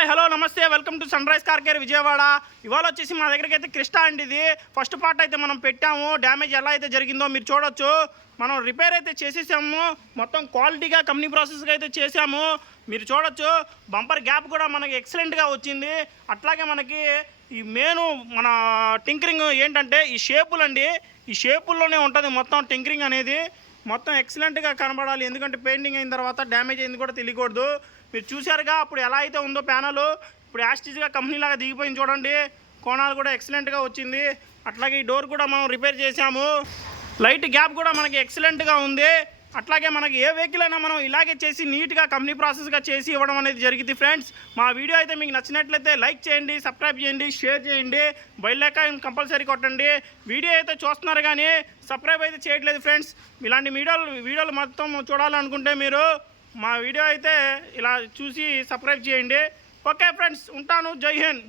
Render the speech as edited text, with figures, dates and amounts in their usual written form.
Hi hello నమస్తే welcome to sunrise car care Vijayawada. ఇవాళ వచ్చేసి మా దగ్గరికి అయితే క్రిస్టా అండి. ఇది ఫస్ట్ పార్ట్ అయితే మనం పెట్టాము. డ్యామేజ్ ఎలా అయితే జరిగిందో మీరు చూడొచ్చు. మనం రిపేర్ అయితే చేసేసాము. మొత్తం క్వాలిటీగా కంపెనీ ప్రాసెస్గా అయితే చేసాము. మీరు చూడొచ్చు. బంపర్ గ్యాప్ కూడా మనకి ఎక్సలెంట్గా వచ్చింది. అట్లాగే మనకి ఈ మెయిన్ మన టింకరింగ్ ఏంటంటే ఈ షేపులు అండి. ఈ షేపుల్లోనే ఉంటుంది మొత్తం టింకరింగ్ అనేది. మొత్తం ఎక్సలెంట్గా కనబడాలి. ఎందుకంటే పెయింటింగ్ అయిన తర్వాత డ్యామేజ్ అయింది కూడా తెలియకూడదు. మీరు చూశారుగా అప్పుడు ఎలా అయితే ఉందో ప్యానల్, ఇప్పుడు యాస్టిజ్గా కంపెనీలాగా దిగిపోయింది చూడండి. కోణాలు కూడా ఎక్సలెంట్గా వచ్చింది. అట్లాగే ఈ డోర్ కూడా మనం రిపేర్ చేసాము. లైట్ గ్యాప్ కూడా మనకి ఎక్సలెంట్గా ఉంది. అట్లాగే మనకి ఏ వెహికల్ అయినా మనం ఇలాగే చేసి నీట్గా కంపెనీ ప్రాసెస్గా చేసి ఇవ్వడం అనేది జరిగింది. ఫ్రెండ్స్, మా వీడియో అయితే మీకు నచ్చినట్లయితే లైక్ చేయండి, సబ్స్క్రైబ్ చేయండి, షేర్ చేయండి, బెల్ ఐకాన్ కంపల్సరీ కొట్టండి. వీడియో అయితే చూస్తున్నారు కానీ సబ్స్క్రైబ్ అయితే చేయట్లేదు ఫ్రెండ్స్. ఇలాంటి వీడియోలు మొత్తం చూడాలనుకుంటే మీరు మా వీడియో అయితే ఇలా చూసి సబ్స్క్రైబ్ చేయండి. ఓకే ఫ్రెండ్స్, ఉంటాను. జై హింద్.